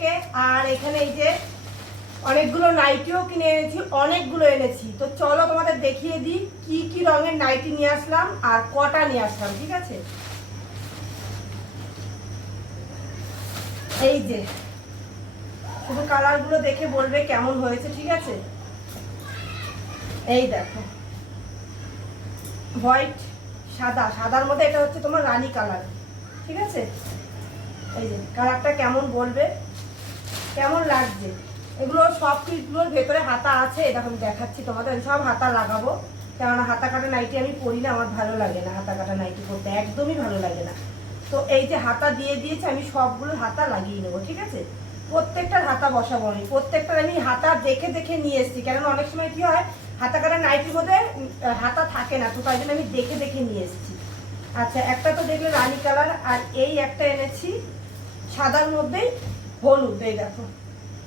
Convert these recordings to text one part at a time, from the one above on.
থেকে, আর এখানে এই যে অনেকগুলো নাইটিও কিনে এনেছি, অনেকগুলো এনেছি। তো চলো তোমাদের দেখিয়ে দিই কি কি রঙের নাইটি নিয়ে আসলাম আর কটা নিয়ে আসলাম, ঠিক আছে? এই যে, শুধু কালারগুলো দেখে বলবে কেমন হয়েছে, ঠিক আছে? এই দেখো। হোয়াইট, সাদা, সাদার মধ্যে এটা হচ্ছে তোমার রানী কালার, ঠিক আছে? এই যে, কালারটা কেমন বলবে? কেমন লাগছে? এগুলো সব পিসগুলোর ভেতরে হাতা আছে এটা আমি দেখাচ্ছি তোমাদের, আমি সব হাতা লাগাবো। কেননা হাতা কাটা নাইটি আমি পরি না, আমার ভালো লাগে না হাতা কাটা নাইটি পরতে, একদমই ভালো লাগে না। তো এই যে হাতা দিয়ে দিয়েছে, আমি সবগুলো হাতা লাগিয়ে নেব, ঠিক আছে? প্রত্যেকটার হাতা বসাবো আমি, প্রত্যেকটার আমি হাতা দেখে দেখে নিয়ে এসেছি, কেননা অনেক সময় কি হয়, হাতা কাটা নাইটির মধ্যে হাতা থাকে না, তো তাই জন্য আমি দেখে দেখে নিয়ে এসেছি। আচ্ছা একটা তো দেখলে রানী কালার, আর এই একটা এনেছি, সাদার মধ্যেই হলুদ এই দেখো।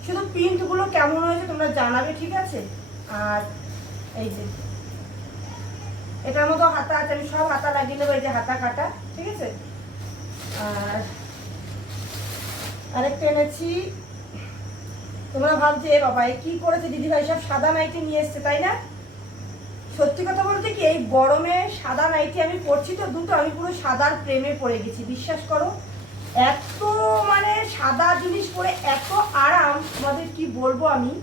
শুধু প্রিন্টগুলো কেমন হয়েছে তোমরা জানাবে, ঠিক আছে? আর এই যে, এটার মতো হাতা আছে, আমি সব হাতা লাগিয়ে নেব, এই যে হাতা কাটা, ঠিক আছে? আর আরেকটা এনেছি। তোমরা ভাবছে, এ বাবা, এ কি করেছে? দিদি ভাই সব সাদা নাইটি নিয়ে এসছে, তাই না? সত্যি কথা বলতে কি, এই গরমে সাদা নাইটি আমি পরছি তো, দুটো, আমি পুরো সাদার প্রেমে পড়ে গেছি, বিশ্বাস করো। এত সাদা জিনিস পরে এত আরাম, তোমাদের কি বলব আমি?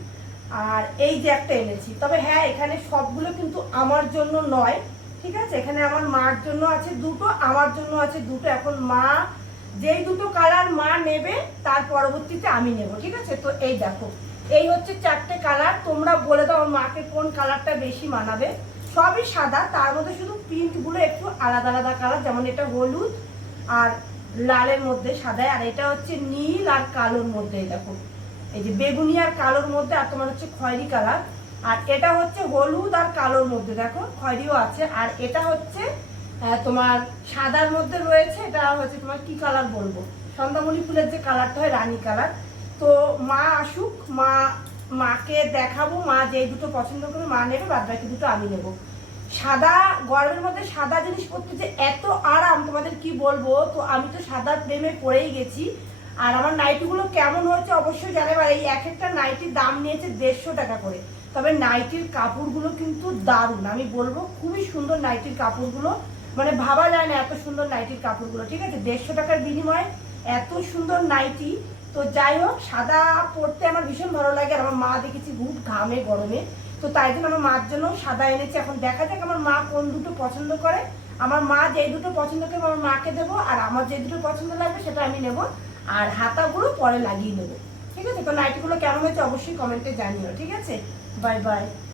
আর এই যে একটা এনেছি। তবে হ্যাঁ এখানে সবগুলো কিন্তু আমার জন্য নয়, ঠিক আছে? এখানে আমার মার জন্য আছে দুটো, আমার জন্য আছে দুটো। এখন মা, যেই দুটো কালার মা নেবে, তার পরবর্তীতে আমি নেব, ঠিক আছে? তো এই দেখো, এই হচ্ছে চারটে কালার। তোমরা বলে দাও মাকে কোন কালারটা বেশি মানাবে। সবই সাদা, তার মধ্যে শুধু প্রিন্টগুলো একটু আলাদা আলাদা কালার, যেমন এটা হলুদ, আর লালের মধ্যে সাদায়, আর এটা হচ্ছে নীল আর কালোর মধ্যে দেখো। এই যে বেগুনি আর কালোর মধ্যে, আর তোমার হচ্ছে খয়েরি কালার। আর এটা হচ্ছে হলুদ আর কালোর মধ্যে, দেখো, খয়েরিও আছে। আর এটা হচ্ছে তোমার সাদার মধ্যে রয়েছে, এটা হচ্ছে তোমার কি কালার বলব? সন্ধ্যামণি ফুলের যে কালারটা হয়, রানী কালার। তো মা আসুক, মা, মাকে দেখাবো, মা যেই দুটো পছন্দ করবে, মা নেবে বাদ বাকি দুটো আমি নেব। সাদা, গরমের মধ্যে সাদা জিনিস পরতে যে এত আরাম তোমাদের কি বলব? তো আমি তো সাদা প্রেমে পড়েই গেছি। আর আমার নাইটিগুলো কেমন হয়েছে অবশ্যই জানাবে। আর এই এক একটা নাইটির দাম নিয়েছে দেড়শো টাকা করে। তবে নাইটির কাপড়গুলো কিন্তু দারুণ। আমি বলব, খুবই সুন্দর নাইটির কাপড়গুলো। মানে ভাবা যায় না এত সুন্দর নাইটির কাপড়গুলো, ঠিক আছে? দেড়শো টাকার বিনিময়ে এত সুন্দর নাইটি। তো যাই হোক, সাদা পরতে আমার ভীষণ ভালো লাগে। আর আমার মা দেখেছি খুব ঘামে গরমে। তো তাই জন্য আমার মার জন্য সাদা এনেছি। এখন দেখা যাক আমার মা কোন দুটো পছন্দ করে। আমার মা যে দুটো পছন্দ করবে, আমার মাকে দেবো, আর আমার যে দুটো পছন্দ লাগবে সেটা আমি নেব। আর হাতাগুলো পরে লাগিয়ে নেব। ঠিক আছে? তো নাইটিগুলো কেমন হয়েছে অবশ্যই কমেন্টে জানিও, ঠিক আছে? Bye bye.